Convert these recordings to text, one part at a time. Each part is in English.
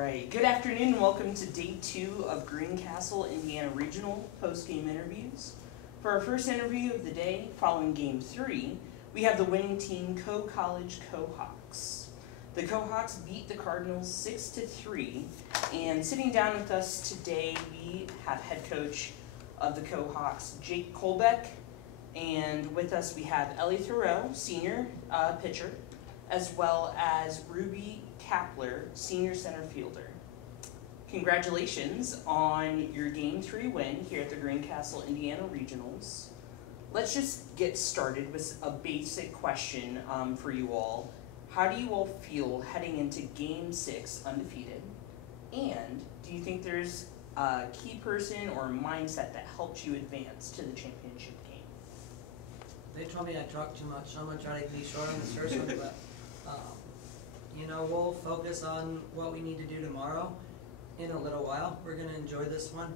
Alright, good afternoon and welcome to day 2 of Greencastle, Indiana Regional post-game interviews. For our first interview of the day, following game 3, we have the winning team, Coe College Kohawks. The Kohawks beat the Cardinals 6-3, and sitting down with us today, we have head coach of the Kohawks, Jake Koolbeck, and with us we have Ellie Thurow, senior pitcher, as well as Kappeler, senior center fielder. Congratulations on your Game 3 win here at the Greencastle, Indiana Regionals. Let's just get started with a basic question for you all. How do you all feel heading into Game 6 undefeated? And do you think there's a key person or mindset that helped you advance to the championship game? They told me I talk too much, so I'm going to try to be short on this first one, but we'll focus on what we need to do tomorrow in a little while. We're going to enjoy this one.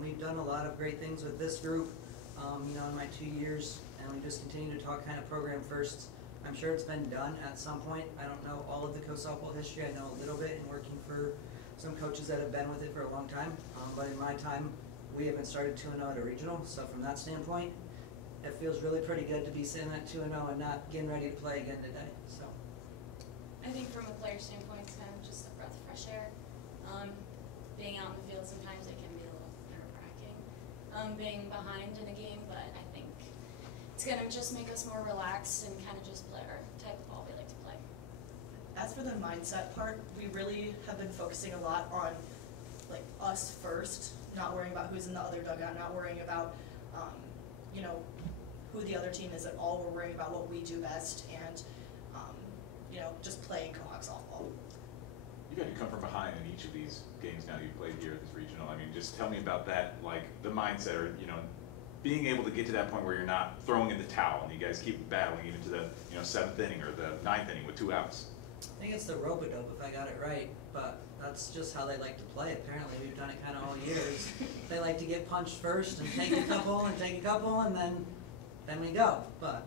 We've done a lot of great things with this group, in my 2 years, and we just continue to talk kind of program first. I'm sure it's been done at some point. I don't know all of the Coe softball history. I know a little bit in working for some coaches that have been with it for a long time, but in my time, we haven't started 2-0 at a regional, so from that standpoint, it feels really pretty good to be sitting at 2-0 and not getting ready to play again today. So, I think from a player standpoint, it's kind of just a breath of fresh air. Being out in the field sometimes it can be a little nerve-wracking, being behind in a game, but I think it's going to just make us more relaxed and kind of just play our type of ball we like to play. As for the mindset part, we really have been focusing a lot on us first, not worrying about who's in the other dugout, not worrying about who the other team is at all. We're worrying about what we do best and just playing Kohawks softball. You've had to come from behind in each of these games now you've played here at this regional. I mean, just tell me about that, like the mindset, or being able to get to that point where you're not throwing in the towel and you guys keep battling even to the 7th inning or the 9th inning with 2 outs. I think it's the rope-a-dope if I got it right, but that's just how they like to play. Apparently, we've done it kind of all years. They like to get punched first and take a couple and take a couple, and then we go. But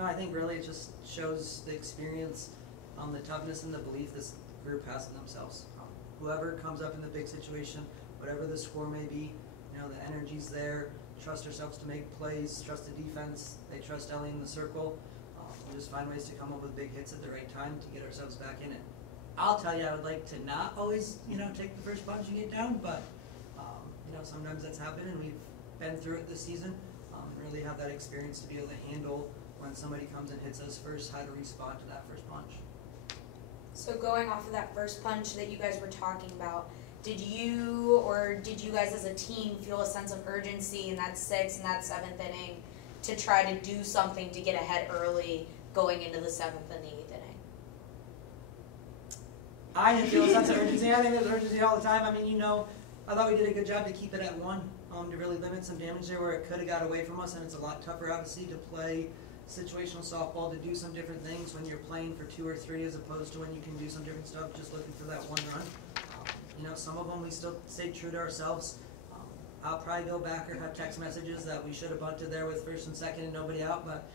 I think really it just shows the experience, the toughness and the belief this group has in themselves. Whoever comes up in the big situation, whatever the score may be, the energy's there. Trust ourselves to make plays, trust the defense. They trust Ellie in the circle. We just find ways to come up with big hits at the right time to get ourselves back in it. I'll tell you, I would like to not always, take the first punch and get down, but sometimes that's happened, and we've been through it this season. Really have that experience to be able to handle when somebody comes and hits us first, how to respond to that first punch. So going off of that first punch that you guys were talking about, did you guys as a team feel a sense of urgency in that 6th and that 7th inning to try to do something to get ahead early going into the 7th and the 8th inning? I didn't feel a sense of urgency. I think there's urgency all the time. I mean, I thought we did a good job to keep it at 1, to really limit some damage there where it could have got away from us, and it's a lot tougher, obviously, to play situational softball, to do some different things when you're playing for 2 or 3 as opposed to when you can do some different stuff just looking for that 1 run. Some of them we still stay true to ourselves. I'll probably go back or have text messages that we should have bunted there with 1st and 2nd and nobody out, but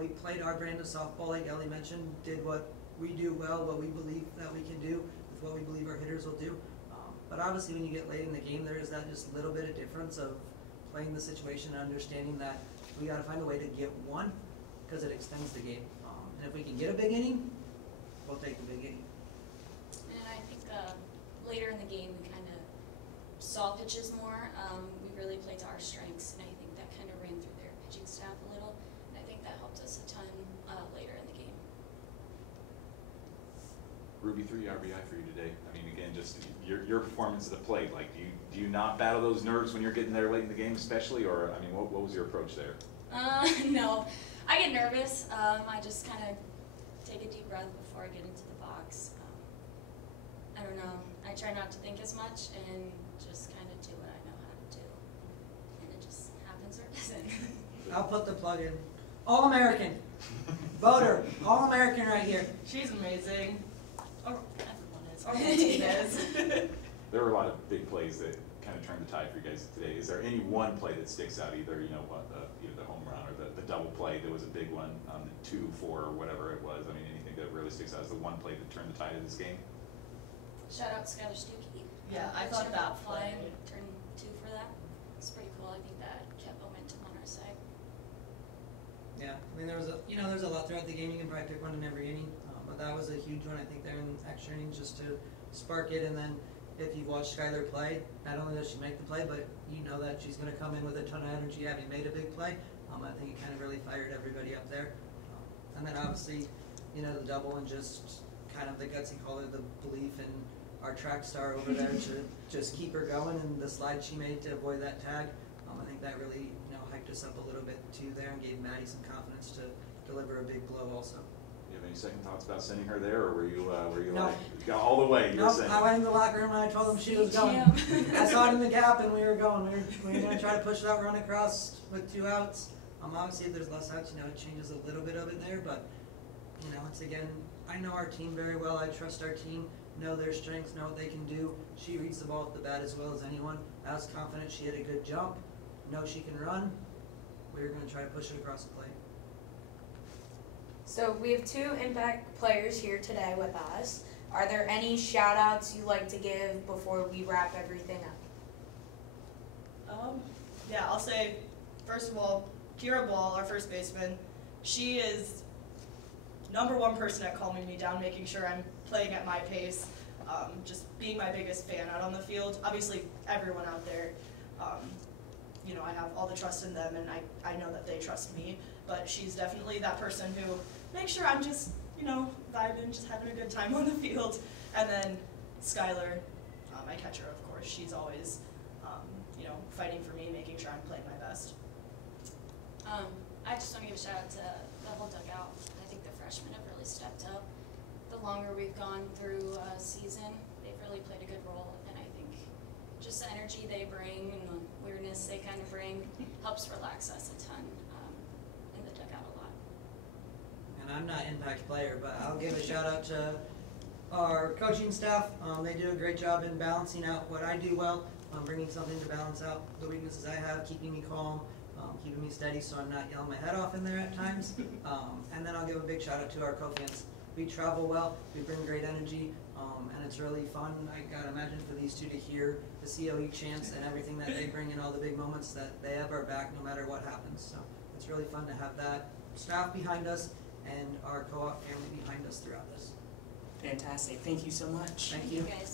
we played our brand of softball, like Ellie mentioned, did what we do well, what we believe that we can do with what we believe our hitters will do. But obviously when you get late in the game, there is that just little bit of difference of playing the situation and understanding that we got to find a way to get 1 because it extends the game. And if we can get a big inning, we'll take the big inning. And I think later in the game we kind of saw pitches more. We really played to our strengths, and I think that kind of ran through their pitching staff a little. And I think that helped us a ton later in the game. Ruby, 3 RBI for you today. I mean, again, just your performance at the plate. Like, do you not battle those nerves when you're getting there late in the game, especially? Or I mean, what was your approach there? No, I get nervous. I just kind of take a deep breath before I get into the box. I don't know. I try not to think as much and just kind of do what I know how to do, and it just happens or doesn't. I'll put the plug in. All-American. Voter. All-American right here. She's amazing. Oh, everyone is. Our whole team is. There were a lot of big plays that kind of turned the tide for you guys today. Is there any one play that sticks out, either either the home run or the double play? There was a big one, the 2-4 or whatever it was. I mean, anything that really sticks out as the one play that turned the tide of this game? Shout out Skylar Stuckey. Yeah, I That thought turned that out play. flying, turn 2 for that. It's pretty cool. I think that kept momentum on our side. Yeah, I mean, there's a lot throughout the game. You can probably pick one in every inning, but that was a huge one. I think there in extra innings just to spark it. And then if you've watched Skylar play, not only does she make the play, but you know that she's going to come in with a ton of energy having made a big play. I think it kind of really fired everybody up there. And then obviously, the double and just kind of the gutsy call her, the belief in our track star over there to just keep her going, and the slide she made to avoid that tag. I think that really, hyped us up a little bit too there and gave Maddie some confidence to deliver a big blow also. You have any second thoughts about sending her there, or were you No. like, you got all the way? You were Nope, saying. I went in the locker room and I told them she was going. I saw it in the gap and we were going. We were going to try to push that run across with 2 outs. Obviously, if there's less outs, it changes a little bit of it there. But, it's again, I know our team very well. I trust our team, know their strengths, know what they can do. She reads the ball at the bat as well as anyone. I was confident she had a good jump. Know she can run. We were going to try to push it across the plate. So we have 2 impact players here today with us. Are there any shout outs you'd like to give before we wrap everything up? Yeah, I'll say, first of all, Kira Ball, our first baseman, she is #1 person at calming me down, making sure I'm playing at my pace, just being my biggest fan out on the field. Obviously, everyone out there, I have all the trust in them, and I know that they trust me, but she's definitely that person who makes sure I'm just, vibing, just having a good time on the field. And then Skylar, my catcher, of course, she's always, fighting for me, making sure I'm playing my best. I just want to give a shout out to the whole dugout. I think the freshmen have really stepped up. The longer we've gone through a season, they've really played a good role, and I think just the energy they bring and the weirdness they kind of bring helps relax us a ton in the dugout a lot. And I'm not an impact player, but I'll give a shout out to our coaching staff. They do a great job in balancing out what I do well, bringing something to balance out the weaknesses I have, keeping me calm, keeping me steady so I'm not yelling my head off in there at times. And then I'll give a big shout out to our co-fans. We travel well, we bring great energy, and it's really fun. I gotta imagine for these 2 to hear the COE chants and everything that they bring in all the big moments, that they have our back no matter what happens. So it's really fun to have that staff behind us and our co-op family behind us throughout this. Fantastic. Thank you so much. Thank you. Guys.